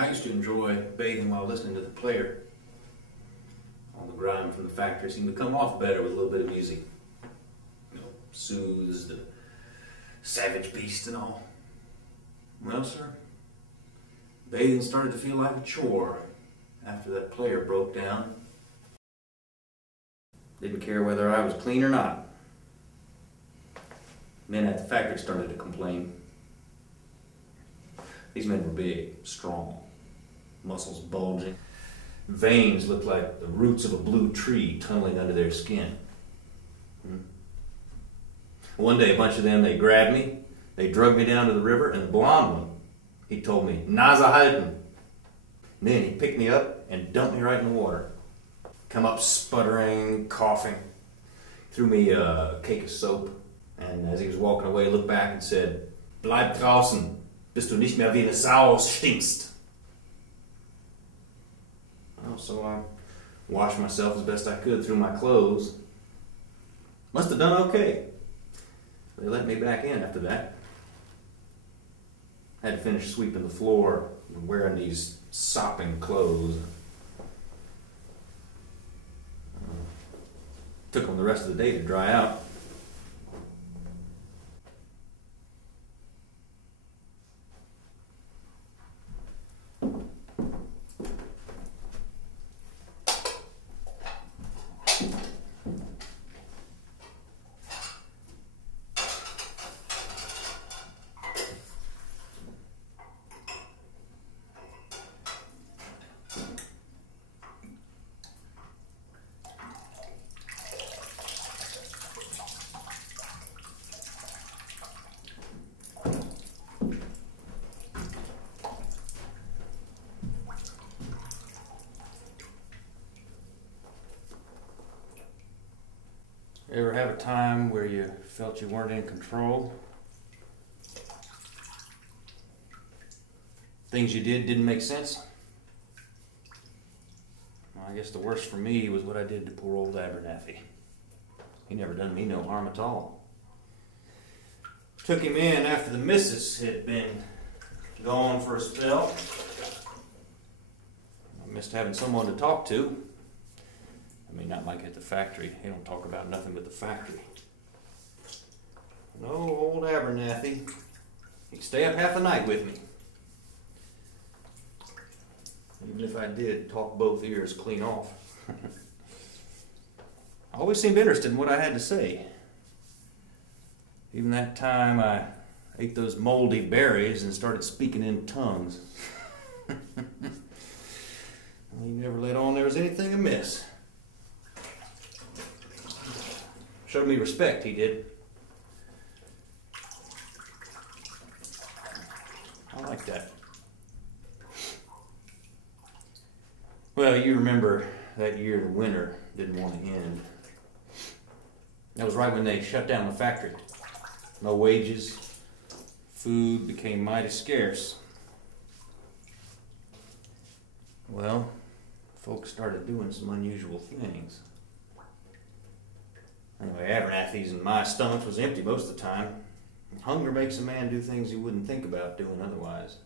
I used to enjoy bathing while listening to the player. All the grime from the factory seemed to come off better with a little bit of music. You know, soothes the savage beast and all. Well, sir, bathing started to feel like a chore after that player broke down. Didn't care whether I was clean or not. Men at the factory started to complain. These men were big, strong, muscles bulging. Veins looked like the roots of a blue tree tunneling under their skin. One day, a bunch of them, they grabbed me, they drugged me down to the river, and the blonde one, he told me, "Nase halten." And then he picked me up and dumped me right in the water. Come up sputtering, coughing, threw me a cake of soap, and as he was walking away, looked back and said, "Bleib draußen, bis du nicht mehr wie eine Sau stinkst." Well, so I washed myself as best I could through my clothes. Must have done okay. They let me back in after that. Had to finish sweeping the floor and wearing these sopping clothes. Took them the rest of the day to dry out. Ever have a time where you felt you weren't in control? Things you did didn't make sense? Well, I guess the worst for me was what I did to poor old Abernathy. He never done me no harm at all. Took him in after the missus had been gone for a spell. I missed having someone to talk to. I mean, not like at the factory. They don't talk about nothing but the factory. No, old Abernathy, he'd stay up half the night with me. Even if I did talk both ears clean off. I always seemed interested in what I had to say. Even that time I ate those moldy berries and started speaking in tongues. He never let on there was anything amiss. Showed me respect, he did. I like that. Well, you remember that year the winter didn't want to end. That was right when they shut down the factory. No wages. Food became mighty scarce. Well, folks started doing some unusual things. Anyway, Abernathy's and my stomach was empty most of the time. Hunger makes a man do things he wouldn't think about doing otherwise.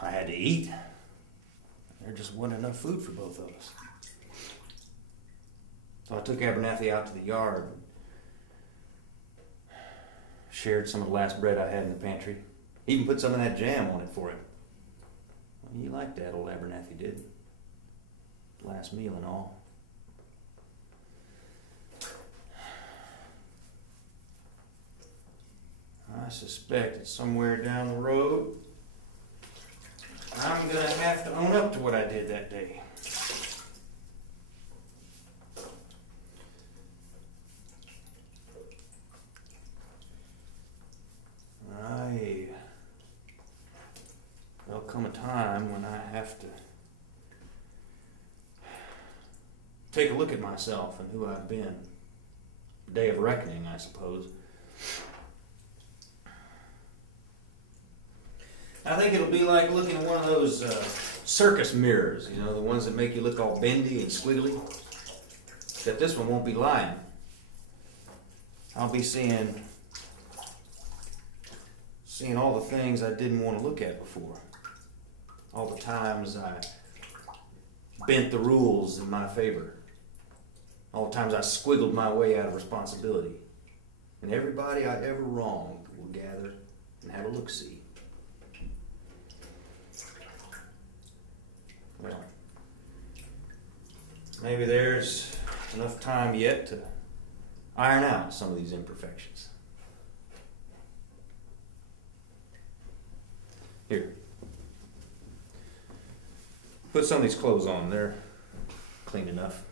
I had to eat. There just wasn't enough food for both of us. So I took Abernathy out to the yard. Shared some of the last bread I had in the pantry. Even put some of that jam on it for him. Well, he liked that, old Abernathy did. Last meal and all. I suspect that somewhere down the road, I'm going to have to own up to what I did that day. There'll come a time when I have to take a look at myself and who I've been. Day of reckoning, I suppose. I think it'll be like looking at one of those circus mirrors, you know, the ones that make you look all bendy and squiggly. Except this one won't be lying. I'll be seeing seeing all the things I didn't want to look at before. All the times I bent the rules in my favor. All the times I squiggled my way out of responsibility. And everybody I ever wronged will gather and have a look-see. Well, maybe there's enough time yet to iron out some of these imperfections. Here. Put some of these clothes on. They're clean enough.